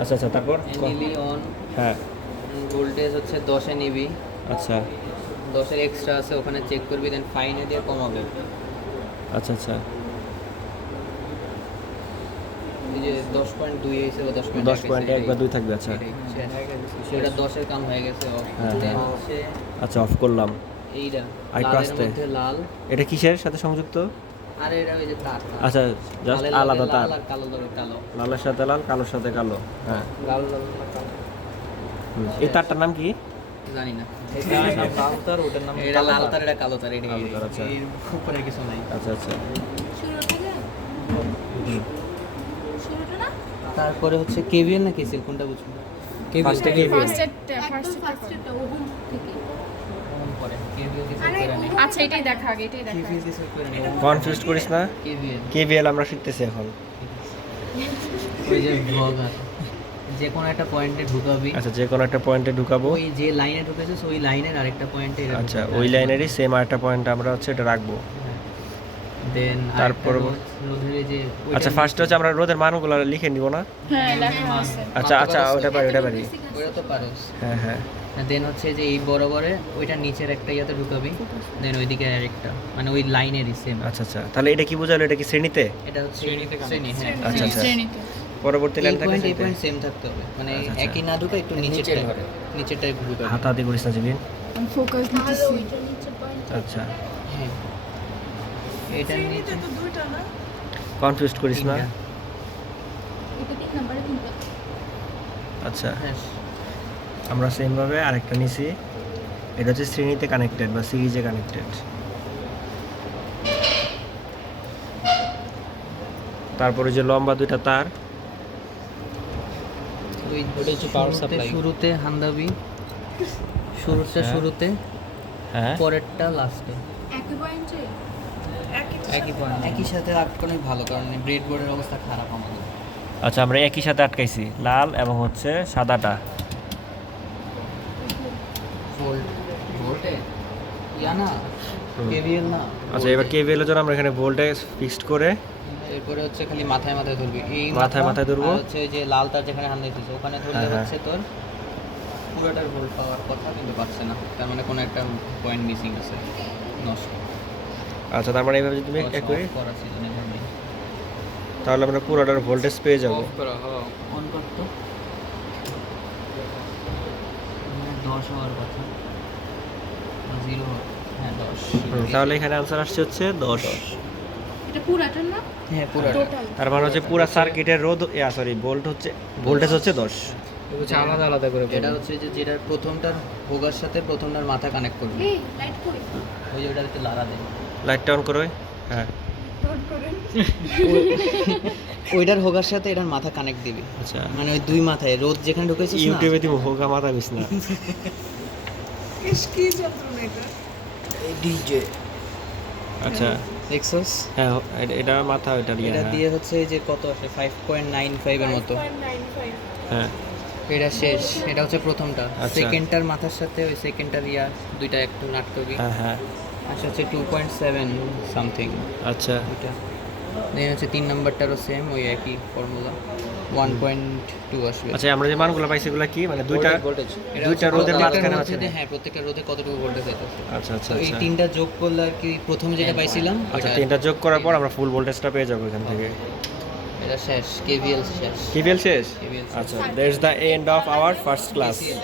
আচ্ছা আচ্ছা, তারপর নিবি অন, হ্যাঁ ভোল্টেজ হচ্ছে 10-এ নিবি, আচ্ছা 10-এর এক্সট্রা আছে ওখানে চেক করবি, দেন ফাইনে দিয়ে কমাবে। আচ্ছা আচ্ছা, এই যে 10.2 হয়েছে বা 10.1 বা 2 থাকবে। আচ্ছা সেটা 10-এর কাম হয়ে গেছে অফ। হ্যাঁ, দেন হ্যাঁ। হচ্ছে আচ্ছা, অফ করলাম। এইটা আরেকটু লালের আস্তে। মধ্যে লাল, এটা কিসের সাথে সংযুক্ত? আর এটা ওই যে তার আচ্ছা, জাস্ট লালের লগে আলাদা তার। লাল আর কালো লগে কালো, লালের সাথে লাল, কালোর সাথে কালো। হ্যাঁ, লাল লাল কালো, এই তারটার নাম কি? জানি না। লাল তার, ওটার নাম এটা লাল তার, এটা কালো তার, এটা কালো তার, আচ্ছা। এর উপরে কিছু নাই। আচ্ছা আচ্ছা, তারপরে হচ্ছে কেভিএল না কেসিএল কোনটা বুঝবো? First এ KVL। পরে কেভিএল কেসিএল করে নেই, আচ্ছা এটাই দেখা আগে, এটাই দেখা কেভিএল কেসিএল করে নেই, কনফিউজ করিস না। কেভিএল কেভিএল আমরা শিখতেছি এখন। ওই যে ব্লগার যে কোনো একটা পয়েন্টে ঢুকাবি, আচ্ছা, যে কোনো একটা পয়েন্টে ঢুকাবো। ওই যে লাইনে ঢুকেছিস ওই লাইনের আরেকটা পয়েন্টে। আচ্ছা, ওই লাইনেরই সেম আরেকটা পয়েন্ট আমরা হচ্ছে এটা রাখবো। দেন তারপর রোধের এই যে আচ্ছা, ফার্স্টে হচ্ছে আমরা রোদের মানগুলো লিখে নিব না? হ্যাঁ লেখা আছে। আচ্ছা আচ্ছা, ওটা পারি, ওটা পারি। ওটা তো পারোস। হ্যাঁ হ্যাঁ, দেন হচ্ছে যে এই বরাবরে ওইটা নিচের একটা ইয়াতে ঢুকাবি, দেন ওইদিকে আরেকটা, মানে ওই লাইনেরই সেম। আচ্ছা আচ্ছা, তাহলে এটা কি বোঝালো? এটা কি শ্রেণীতে? এটা হচ্ছে শ্রেণী, হ্যাঁ আচ্ছা আচ্ছা, শ্রেণীতে। পরবর্তী এই লাইন থাকে পয়েন্ট এই শ্রেণীতে। পয়েন্ট সেম থাকতে হবে, মানে আচ্ছা, আচ্ছা। একই না ঢুকে একটু নিচেরটাই নিচেরটাই ঢুকাবি। হাতাহাতি করিস না জিবিন। আমি ফোকাস দিতেছি। আচ্ছা, হ্যাঁ এটা নিচে কনফিউজ করিস না। তিনটা। আচ্ছা, হ্যাঁ আমরা সেম ভাবে আরেকটা নিছি। এটা হচ্ছে শ্রেণীতে কানেক্টেড বা সিরিজে কানেক্টেড। তারপরে যে লম্বা দুইটা তার, ওই ওটা হচ্ছে power supply। শুরুতে হান্দাবি, শুরুতে আচ্ছা। শুরুতে, হ্যাঁ পরেরটা লাস্টে। একই পয়েন্টে একই পয়েন্ট, একই সাথে আটকানোই ভালো, কারণ ব্রেড বোর্ডের অবস্থা খারাপ আমাদের। আচ্ছা, আমরা একই সাথে আটকাইছি লাল এবং হচ্ছে সাদাটা। ভোল্টে ইয়া না, কেভিএল না। আচ্ছা, এবার কেভিএল এর জন্য আমরা এখানে ভোল্টেজ ফিক্সড করে এরপরে হচ্ছে খালি মাথায় মাথায় ধরবি, এই মাথায় মাথায় ধরবো। আর হচ্ছে ওই যে লাল তার যেখানে হান দিতেছে ওখানে ধরলে হ্যাঁ, হ্যাঁ। হচ্ছে তোর পুরোটার ভোল্ট পাওয়ার কথা, কিন্তু পাচ্ছে না, তার মানে কোনো একটা পয়েন্ট মিসিং আছে, নষ্ট। আচ্ছা, তার মানে এইভাবে যদি আমি একটা করি, করা ছিল না এখানে। তাহলে আমরা পুরোটার ভোল্টেজ পেয়ে যাব। অফ করা, হ্যাঁ। অন করতো 10 হওয়ার কথা, 0, হ্যাঁ 10। তাহলে এখানে আনসার আসছে হচ্ছে 10। এটা পুরাটা না? হ্যাঁ পুরোটা। টোটাল। তার মানে হচ্ছে পুরো সার্কিটের রোধ, সরি, ভোল্টেজ হচ্ছে 10। এগুলো হচ্ছে আলাদা আলাদা করে এটা হচ্ছে যে যেটা প্রথমটার ভোগার সাথে প্রথমটার মাথা কানেক্ট করবে, এই লাইট কই? ওই যে ওটা একটু লাড়া দেয়, লাইটটা অন করো। হ্যাঁ, নোট করেন। ওইটার হোগার সাথে এটার মাথা কানেক্ট দিবি, আচ্ছা। মানে ওই দুই মাথায় রোদ যেখানে ঢুকেছিস না, ইউটিউবে তুমি হোগা মাথা বিস না। ইস কি যন্ত্রণা এটা? ডিজে আচ্ছা, দেখছস, হ্যাঁ, এটা মাথা, ওইটা দিয়ে। এটা দিয়ে হচ্ছে এই যে কত আসে 5.95 এর মতো। 5.95 হ্যাঁ, এটা শেষ, এটা হচ্ছে প্রথমটা। আচ্ছা। সেকেন্ডটার মাথার সাথে ওই সেকেন্ডটার ইয়া দুইটা একটু নাট করবি, হ্যাঁ হ্যাঁ, আচ্ছা হচ্ছে 2.7 সামথিং আচ্ছা ওইটা। দেন হচ্ছে 3 নাম্বারটারও সেম ওই একই ফর্মুলা, 1.2 আসবে। আচ্ছা, আমরা যে মানগুলো পাইছি এগুলো কি, মানে দুইটা ভোল্টেজ। এটা দুইটা হচ্ছে রোদের প্রত্যেকটার মাঝখানে মধ্যে আছে। দিয়ে, হ্যাঁ প্রত্যেকটা রোদে কতটুকু ভোল্টেজ আইতেছে। আচ্ছা আচ্ছা তো এই আচ্ছা, তিনটা যোগ করলে আর কি প্রথমে যেটা পাইছিলাম আচ্ছা, ওইটা, তিনটা যোগ করার পর আমরা ফুল ভোল্টেজটা পেয়ে যাবো এখান থেকে। এটা শেষ, কেভিএল শেষ, কেভিএল শেষ। KVL শেষ। আচ্ছা, that's the end of our first class. KCL